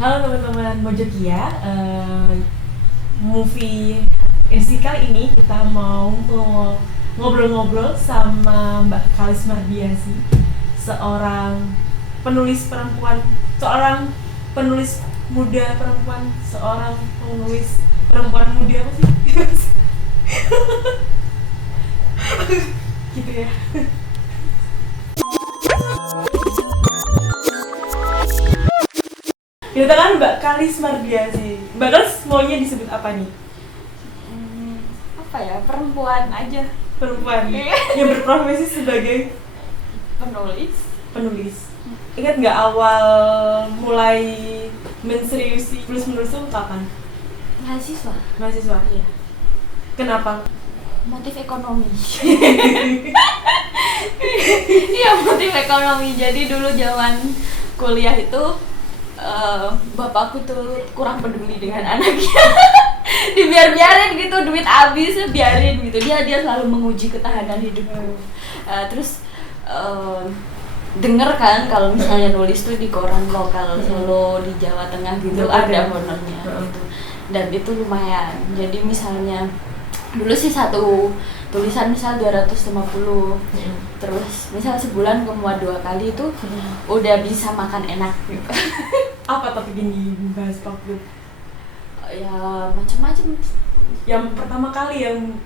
Halo teman-teman Mojokia, movie edisi kali ini kita mau ngobrol-ngobrol sama Mbak Kalis Mardiasi, seorang penulis perempuan, seorang penulis muda perempuan, seorang penulis perempuan muda apa sih? Gitu ya. Kita kan Mbak Kalis Mardiasi. Mbak Kalis maunya disebut apa nih? Apa ya, perempuan aja. Perempuan yang berprofesi sebagai penulis. Ingat nggak awal mulai menseriusi tulis menulis itu kapan? Mahasiswa? Iya. Kenapa? Motif ekonomi. Iya, motif ekonomi. Jadi dulu zaman kuliah itu bapakku tuh kurang peduli dengan anaknya. Dibiarin gitu, duit habis biarin gitu. Dia selalu menguji ketahanan hidupku. Terus denger kan kalau misalnya nulis tuh di koran lokal Solo di Jawa Tengah gitu ada honornya gitu. Dan itu lumayan. Jadi misalnya dulu sih satu tulisan misal 250. Terus misal sebulan kemuat 2 kali itu udah bisa makan enak gitu. Apa topik ini dibahas waktu? Ya macam-macam. Yang pertama kali, yang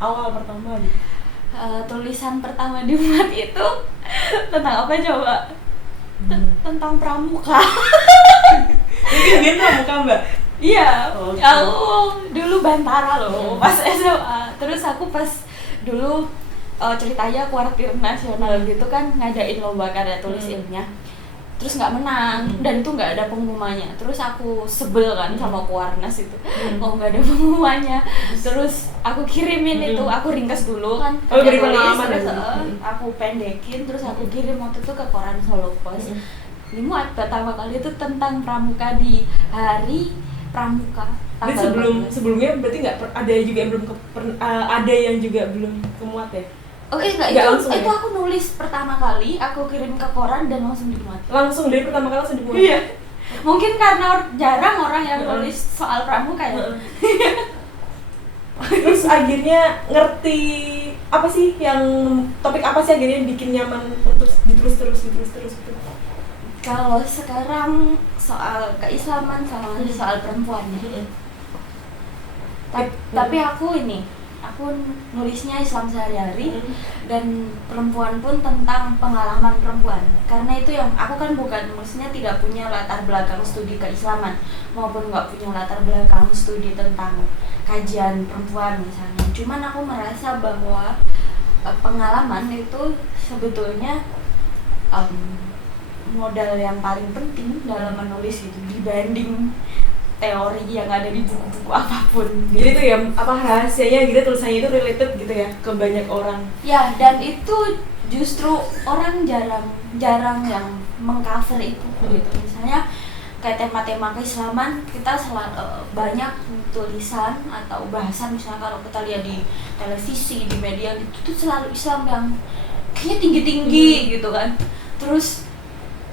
awal pertama gitu. Tulisan pertama dimuat itu tentang apa coba? Tentang pramuka. Mungkin dia pramuka Mbak? Iya, Okay. aku dulu Bantara loh pas SMA. Terus aku pas dulu ceritanya kuartir nasional gitu kan ngadain lomba karya tulis ilmiah. Terus nggak menang dan itu nggak ada pengumumannya. Terus aku sebel kan sama Kuarnas itu, nggak ada pengumumannya. Terus aku kirimin itu, aku ringkas dulu kan. Beri tulis, pengalaman terus ya? aku pendekin, terus aku kirim waktu itu ke koran Solo Pos. Limuat pertama kali itu tentang pramuka di hari pramuka. Jadi sebelumnya berarti ada juga yang belum ada yang juga belum kemuat ya? Oke, Nggak itu langsung ya? aku nulis pertama kali, aku kirim ke koran dan langsung dimuat. Langsung dari pertama kali langsung dimuat? Iya. Mungkin karena jarang orang yang nulis soal pramuka ya. Terus akhirnya ngerti apa sih yang topik apa sih akhirnya yang bikin nyaman untuk ditulis terus gitu? Kalau sekarang soal keislaman sama soal perempuan ya. Tapi aku nulisnya Islam sehari-hari dan perempuan pun tentang pengalaman perempuan. Karena itu yang aku kan maksudnya tidak punya latar belakang studi keislaman maupun nggak punya latar belakang studi tentang kajian perempuan misalnya. Cuman aku merasa bahwa pengalaman itu sebetulnya modal yang paling penting dalam menulis itu dibanding teori yang ada di buku-buku apapun gitu. Jadi itu ya apa rahasianya gitu tulisannya itu related gitu ya ke banyak orang. Ya, dan itu justru orang jarang yang mengcover itu gitu. Misalnya kayak tema-tema keislaman kita banyak tulisan atau bahasan, misalnya kalau kita lihat di televisi, di media itu selalu Islam yang kayaknya tinggi-tinggi gitu kan. Terus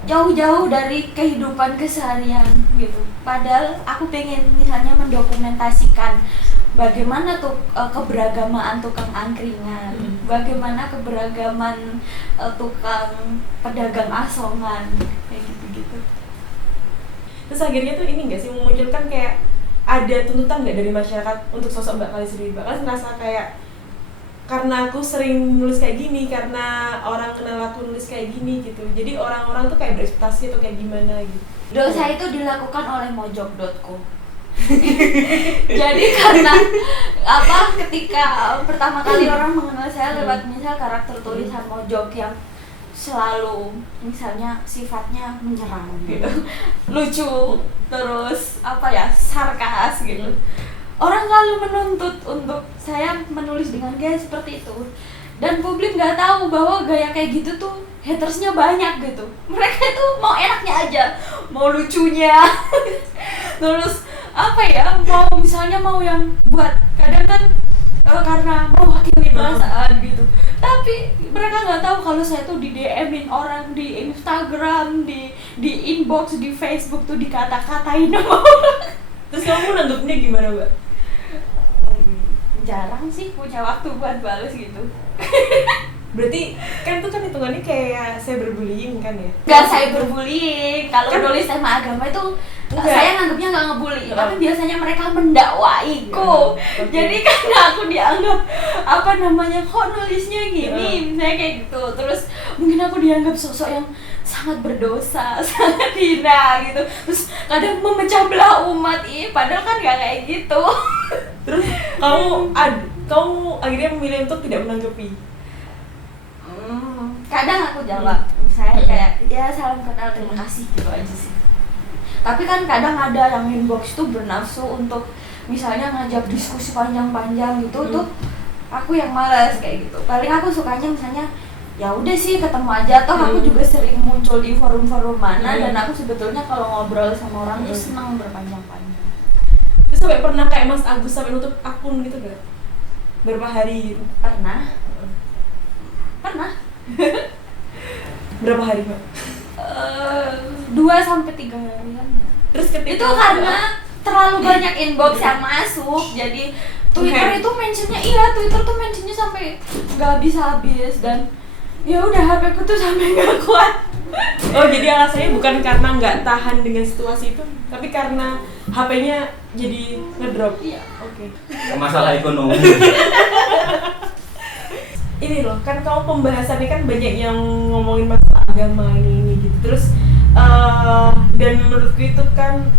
jauh-jauh dari kehidupan keseharian gitu. Padahal aku pengen misalnya mendokumentasikan bagaimana tuh keberagaman tukang angkringan, bagaimana keberagaman tukang pedagang asongan, kayak gitu-gitu. Terus akhirnya tuh ini nggak sih memunculkan kayak ada tuntutan nggak dari masyarakat untuk sosok Mbak Kalis sendiri? Mbak Kalis merasa kayak karena aku sering nulis kayak gini, karena orang kenal aku nulis kayak gini gitu, jadi orang-orang tuh kayak berekspektasi atau kayak gimana gitu. Dosa itu dilakukan oleh mojok.co. Jadi karena ketika pertama kali orang mengenal saya lewat misal karakter tulisan mojok yang selalu misalnya sifatnya menyerang gitu, lucu, terus sarkas gitu. Orang selalu menuntut untuk saya menulis dengan gaya seperti itu, dan publik nggak tahu bahwa gaya kayak gitu tuh hatersnya banyak gitu. Mereka itu mau enaknya aja, mau lucunya, terus mau misalnya mau yang buat kadang kan karena mewakili perasaan gitu. Tapi mereka nggak tahu kalau saya tuh di DM-in orang di Instagram, di inbox di Facebook tuh dikata-katain sama orang. Terus kamu nanggepnya gimana, Mbak? Jarang sih punya waktu buat balas gitu. Berarti kan itu kan hitungannya kayak cyberbullying kan ya? Gak cyberbullying. Kalau Kan- nulis tema agama itu Enggak. saya nganggapnya nggak ngebully, Oh. tapi biasanya mereka mendakwaiku. Oke. Jadi karena aku dianggap apa namanya, kok nulisnya gini, misalnya kayak gitu. Terus mungkin aku dianggap sosok yang sangat berdosa, sangat hina gitu. Terus kadang memecah belah umat, padahal kan gak kayak gitu. Terus kamu akhirnya memilih untuk tidak menanggapi. Kadang aku jawab, saya kayak ya salam kenal, terima kasih gitu aja sih. Tapi kan kadang ada yang inbox tuh bernafsu untuk misalnya ngajak diskusi panjang-panjang gitu tuh aku yang malas kayak gitu. Paling aku sukanya misalnya ya udah sih ketemu aja, toh aku juga sering muncul di forum-forum mana dan aku sebetulnya kalau ngobrol sama orang tuh senang berpanjang-panjang. Terus sampai pernah kayak Mas Agus sampai nutup akun gitu gak? Berapa hari gitu? Pernah. Berapa hari, Mbak? 2-3 harian. Terus ketika Itu karena terlalu banyak inbox yang masuk, jadi Twitter itu mentionnya Twitter tuh mentionnya sampai nggak habis-habis dan ya udah HP ku tuh sampai nggak kuat. Oh, jadi alasannya bukan karena nggak tahan dengan situasi itu, tapi karena HP-nya jadi ngedrop. Iya. Oke. Masalah ekonomi. Ini loh, kan kamu pembahasannya kan banyak yang ngomongin masalah agama ini gitu. Terus dan menurutku itu kan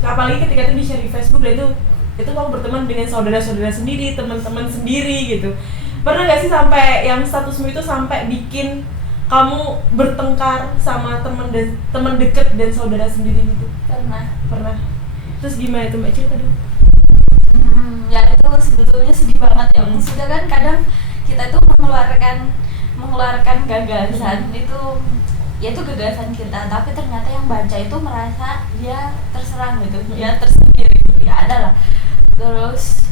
apalagi ketika itu di-share di Facebook dan itu kamu berteman dengan saudara-saudara sendiri, teman-teman sendiri gitu. Pernah gak sih sampai yang statusmu itu sampai bikin kamu bertengkar sama teman deket dan saudara sendiri gitu? Pernah. Terus gimana itu, Mbak, cerita dulu? Ya itu sebetulnya sedih banget ya. Maksudnya kan kadang kita tuh mengeluarkan gagasan itu, ya itu gagasan kita, tapi ternyata yang baca itu merasa dia terserang gitu, dia tersindir gitu, ya adalah. Terus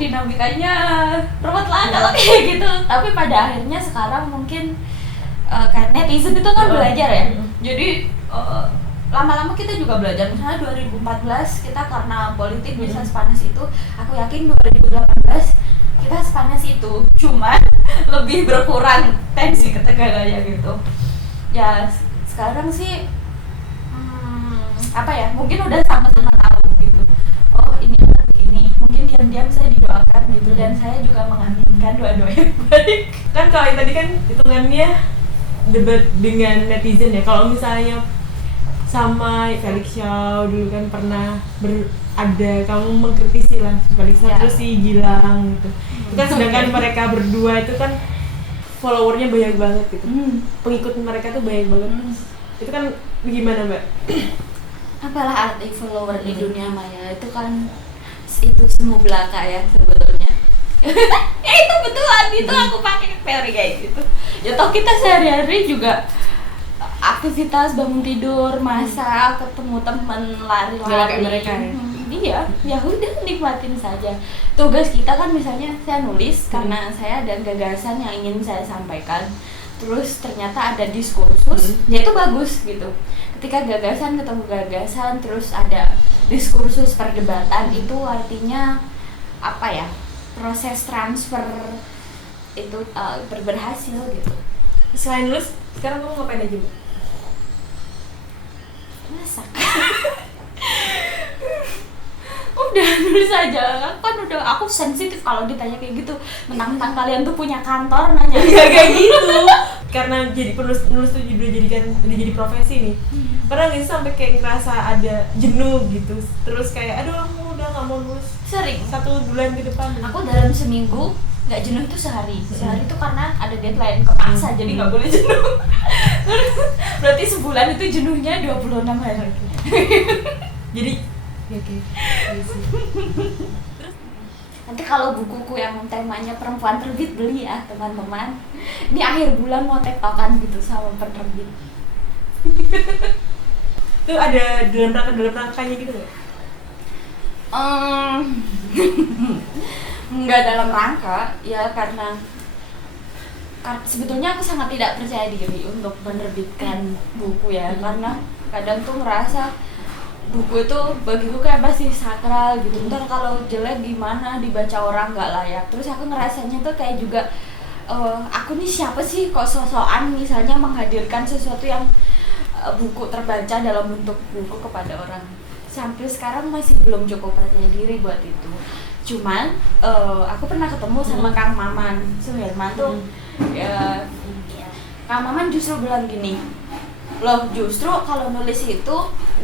dinamikanya ruwet lah kalau kayak gitu. Tapi pada akhirnya sekarang mungkin kayak netizen itu kan belajar ya. Jadi lama-lama kita juga belajar. Misalnya 2014 kita karena politik bisa sepanas itu, aku yakin 2018 kita sepanas itu, cuman lebih berkurang tensi ketegangannya gitu. Ya sekarang sih apa ya, mungkin udah sama-sama tahu gitu, oh ini orang begini, mungkin diam-diam saya didoakan gitu, dan saya juga mengaminkan doa-doa yang baik. Kan kalau yang tadi kan hitungannya debat dengan netizen ya. Kalau misalnya sama Felix Shaw dulu kan pernah ada kamu mengkritisi lah Felix Shaw, terus si Gilang gitu. Itu kan sedangkan mereka berdua itu kan followernya banyak banget gitu, pengikut mereka tuh banyak banget. Itu kan gimana, Mbak? Apalah arti follower di dunia maya, itu kan itu semu belaka ya sebetulnya. Ya itu betulan, itu aku pakai teori kayak gitu. Ya toh kita sehari-hari juga aktivitas bangun tidur, masak, ketemu teman, lari-lari. Gak kayak mereka ya? Iya, ya udah nikmatin saja. Tugas kita kan misalnya saya nulis karena saya ada gagasan yang ingin saya sampaikan. Terus ternyata ada diskursus, ya itu bagus gitu. Ketika gagasan ketemu gagasan, terus ada diskursus perdebatan, itu artinya apa ya? Proses transfer itu berhasil gitu. Selain nulis, sekarang kamu ngapain aja, Mbak? Masak. Udah nulis aja, kan udah aku sensitif kalau ditanya kayak gitu. Mentang-mentang kalian tuh punya kantor nanya. Ya kayak gitu. Karena jadi penulis tuh udah jadi profesi nih. Pernah nggak sih sampai kayak ngerasa ada jenuh gitu? Terus kayak aduh aku udah nggak mau nulis. Sering. 1 bulan ke depan. Aku dalam seminggu nggak jenuh itu sehari. Sehari itu karena ada deadline kepaksa, jadi nggak boleh jenuh. Berarti sebulan itu jenuhnya 26 hari. Jadi oke. Nanti kalau bukuku yang temanya perempuan terbit beli ya teman-teman. Ini akhir bulan mau tektokan gitu sama penerbit. Itu ada dalam rangkanya gitu nggak? Nggak dalam rangka ya, karena sebetulnya aku sangat tidak percaya diri untuk menerbitkan buku ya, karena kadang tuh ngerasa buku itu bagiku kayak masih sakral gitu. Ntar kalau jelek gimana, dibaca orang nggak layak. Terus aku ngerasanya tuh kayak juga aku nih siapa sih kok sosokan misalnya menghadirkan sesuatu yang buku terbaca dalam bentuk buku kepada orang. Sampai sekarang masih belum cukup percaya diri buat itu. Cuman aku pernah ketemu sama Kang Maman Suherman tuh. Ya, Kang Maman justru bilang gini, loh justru kalau nulis itu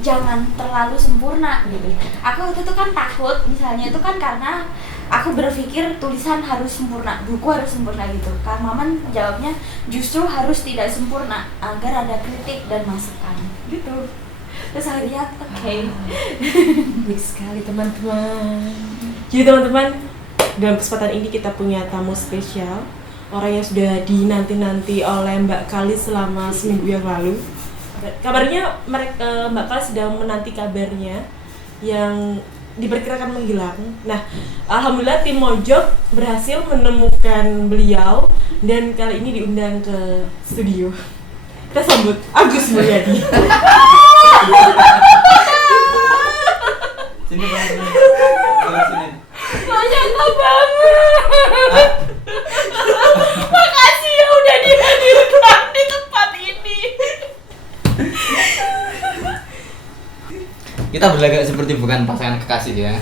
jangan terlalu sempurna gitu. Aku waktu itu kan takut, misalnya itu kan karena aku berpikir tulisan harus sempurna, buku harus sempurna gitu. Kang Maman jawabnya justru harus tidak sempurna agar ada kritik dan masukan gitu. Terus saya lihat, oke. Baik sekali teman-teman. Jadi teman-teman, dalam kesempatan ini kita punya tamu spesial, orang yang sudah dinanti-nanti oleh Mbak Kali selama seminggu yang lalu. Kabarnya Mbak Kali sedang menanti kabarnya yang diperkirakan menghilang. Nah, alhamdulillah tim Mojok berhasil menemukan beliau dan kali ini diundang ke studio. Kita sambut Agus Mulyadi. Sini Bang. Sini. Nyangka banget. Makasih ya udah dihadirkan di tempat ini. Kita berlagak seperti bukan pasangan kekasih ya.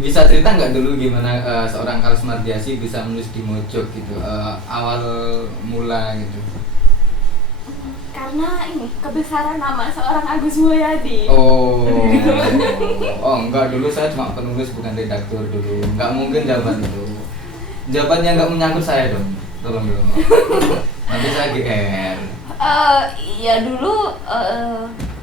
Bisa cerita nggak dulu gimana seorang Kalis Mardiasih bisa menulis di Mojok gitu, awal mula gitu? Karena ini kebesaran nama seorang Agus Mulyadi. Oh enggak, dulu saya cuma penulis bukan redaktur dulu. Nggak mungkin jawaban itu. Jawabannya nggak menyangkut saya dong, tolong dong. Nanti saya GR. Iya dulu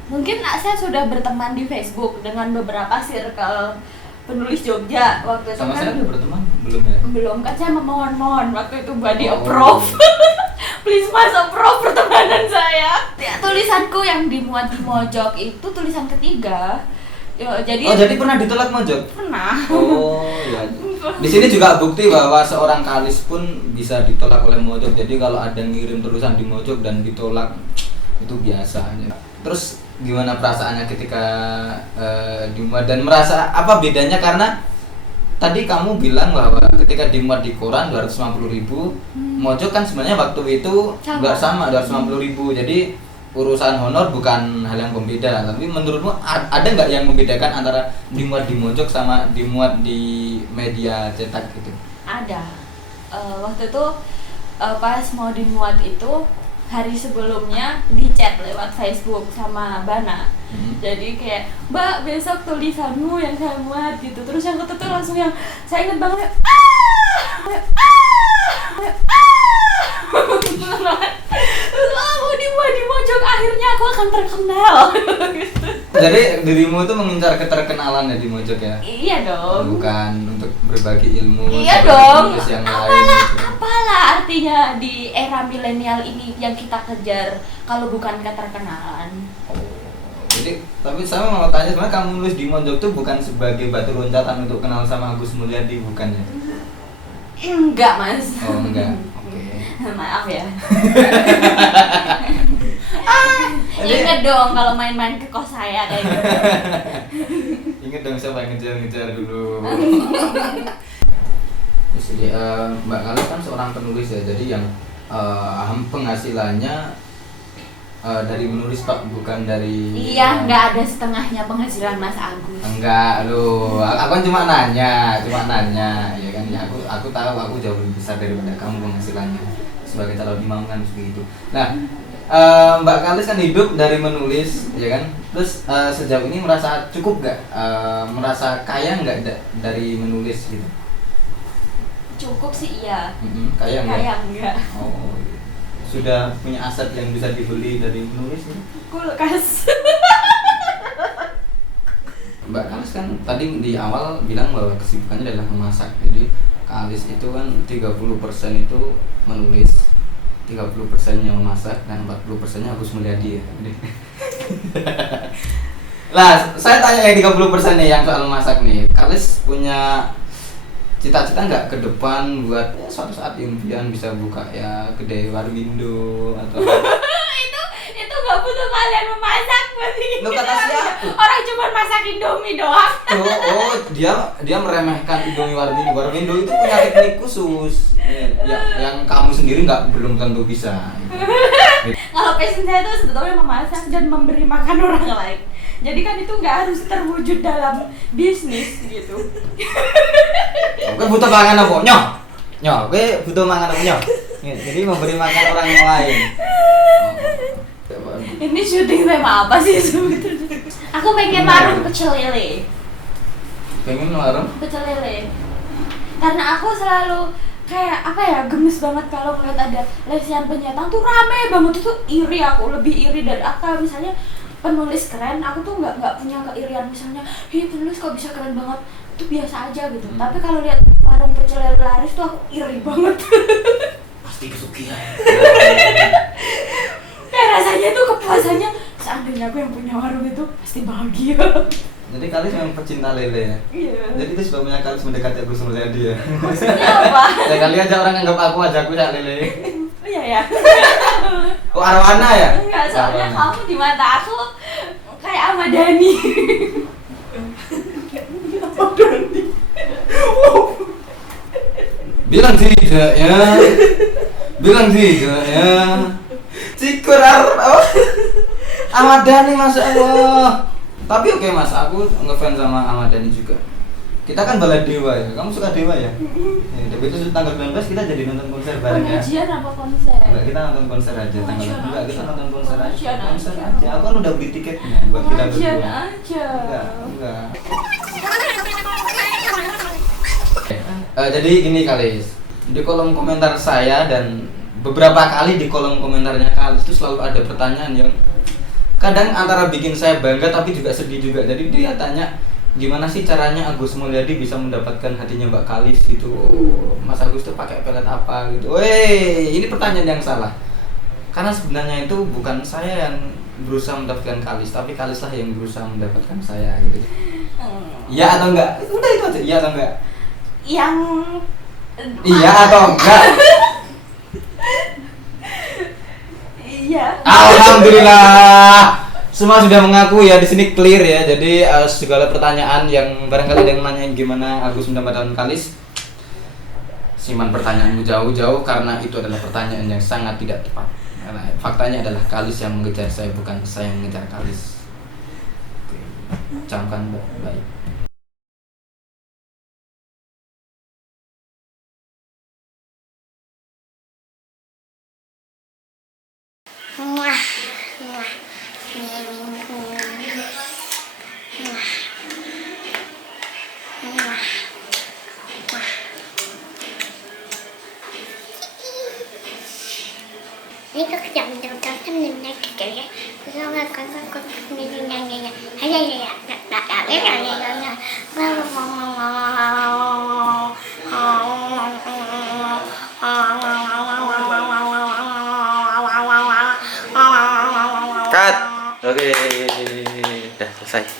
mungkin saya sudah berteman di Facebook dengan beberapa circle penulis Jogja waktu itu. Sama kan saya udah berteman belum ya? belum, kan saya memohon-mohon waktu itu body approve. Please mas approve pertemanan saya. Ya, tulisanku yang dimuat di Mojok itu tulisan ketiga. Jadi pernah ditolak Mojok? pernah. Oh ya. Di sini juga bukti bahwa seorang Kalis pun bisa ditolak oleh Mojok. Jadi kalau ada ngirim tulisan di Mojok dan ditolak itu biasa aja. Terus gimana perasaannya ketika dimuat dan merasa apa bedanya, karena tadi kamu bilang bahwa ketika dimuat di koran 250.000, Mojok kan sebenarnya waktu itu nggak sama 250.000. Jadi urusan honor bukan hal yang pembeda. Tapi menurutmu ada nggak yang membedakan antara dimuat di Mojok sama dimuat di media cetak gitu? Ada. Waktu itu pas mau dimuat itu hari sebelumnya di chat lewat Facebook sama Bana. Jadi kayak, Mbak besok tulisanmu yang saya muat gitu. Terus yang ketutup langsung yang saya ingat banget. Terus mau dimuat di Mojok, akhirnya aku akan terkenal. Jadi dirimu itu mengincar keterkenalan ya di Mojok ya? Iya dong. Bukan untuk berbagi ilmu. Iya seperti dong. penulis yang lain gitu. Apalah artinya di era milenial ini yang kita kejar kalau bukan keterkenalan. Jadi, tapi saya mau tanya, sebenarnya kamu nulis di Mojok itu bukan sebagai batu loncatan untuk kenal sama Agus Mulyadi, bukan ya? Enggak mas. Oh enggak, oke. Maaf ya. Ingat dong kalau main-main ke kos saya kayak gitu. Ingat dong siapa yang ngejar-ngejar dulu. Terus jadi Mbak Kalis kan seorang penulis ya, jadi yang penghasilannya dari menulis Pak, bukan dari. Iya, nggak ada setengahnya penghasilan Mas Agus. Enggak loh, aku kan cuma nanya, ya kan ya, aku tahu aku jauh lebih besar daripada kamu penghasilannya sebagai calon imam kan begitu. Nah, Mbak Kalis kan hidup dari menulis, ya kan? Terus sejauh ini merasa cukup nggak? Merasa kaya nggak dari menulis gitu? Cukup sih iya. Kaya nggak? Kaya enggak. Oh, sudah punya aset yang bisa dibeli dari menulis ya? Kulkas. Mbak Kalis kan tadi di awal bilang bahwa kesibukannya adalah memasak. Jadi Kalis itu kan 30% itu menulis, 30%-nya memasak dan 40%-nya Agus Mulyadi ya. Lah, saya tanya yang 30% nih yang soal masak nih. Kalis punya cita-cita nggak ke depan buat ya, suatu saat impian bisa buka ya kedai Warmindo atau itu nggak butuh kalian memasak berarti. Lu kata siapa? Orang cuma masak Indomie doang. Oh, dia meremehkan Indomie Warmindo. Warmindo itu punya teknik khusus. Yang kamu sendiri belum tentu bisa. Kalau passion saya tuh sebetulnya memasak dan memberi makan orang lain. Jadi kan itu nggak harus terwujud dalam bisnis gitu. Oke, butuh makan apa? Nyoh, oke butuh makan apa nyoh? Jadi memberi makan orang yang lain. Ini syuting tema apa sih sebetulnya? Aku pengen warung pecel lele. Pengen warung? Pecel lele. Karena aku selalu kayak apa ya, gemes banget kalau ngeliat ada lesian penyetan tuh rame banget, itu iri aku, lebih iri dari aku misalnya penulis keren, aku tuh nggak punya keirian misalnya, penulis kok bisa keren banget, itu biasa aja gitu. Tapi kalau lihat warung pecel lele laris tuh aku iri banget. Pasti kesugihan. Kayak rasanya tuh kepuasannya, seandainya aku yang punya warung itu pasti bahagia. Jadi kalian memang pecinta lele ya? Iya. Jadi itu sebabnya kalian mendekati Agus Mulyadi ya? Maksudnya apa? Ya kali aja orang anggap aku aja aku ya lele. Iya ya. Oh arwana ya? Enggak, soalnya Arwana. kamu di mata aku kayak Ahmad Dhani. Bilang tidak ya. Bilang tidak ya. Cikur apa? Ahmad Dhani Masya Allah. Tapi oke mas, aku ngefans sama Ahmad Dhani juga. Kita kan bala Dewa ya, kamu suka Dewa ya? Ya, tapi itu tanggal 19 kita jadi nonton konser bareng ya. Pengajian apa konser? Enggak, kita nonton konser aja tanggal. Pengajian Enggak, kita aja. nonton konser aja. Pengajian Konser aja. aja. Aku kan udah beli tiketnya buat kita Pengajian berdua. aja. Enggak. Jadi gini Kalis, di kolom komentar saya dan beberapa kali di kolom komentarnya Kalis itu selalu ada pertanyaan yang kadang antara bikin saya bangga tapi juga sedih juga. Jadi dia tanya gimana sih caranya Agus Mulyadi bisa mendapatkan hatinya Mbak Kalis gitu. Mas Agus tuh pakai pelet apa gitu. Weh, ini pertanyaan yang salah. Karena sebenarnya itu bukan saya yang berusaha mendapatkan Kalis, tapi Kalis lah yang berusaha mendapatkan saya gitu. Iya atau enggak? Udah itu aja, iya atau enggak? Yang Iya atau enggak? Iya. Alhamdulillah. Semua sudah mengaku ya, di sini clear ya. Jadi segala pertanyaan yang barangkali ada yang nanyain gimana Agus mendapatkan Kalis, simpan pertanyaanmu jauh-jauh karena itu adalah pertanyaan yang sangat tidak tepat. Karena faktanya adalah Kalis yang mengejar saya, bukan saya yang mengejar Kalis. Oke. Camkan baik. Muah, muah, ini kok jam terus nenek kayaknya kalau nyanyi ada ya Cut. Oke, udah selesai.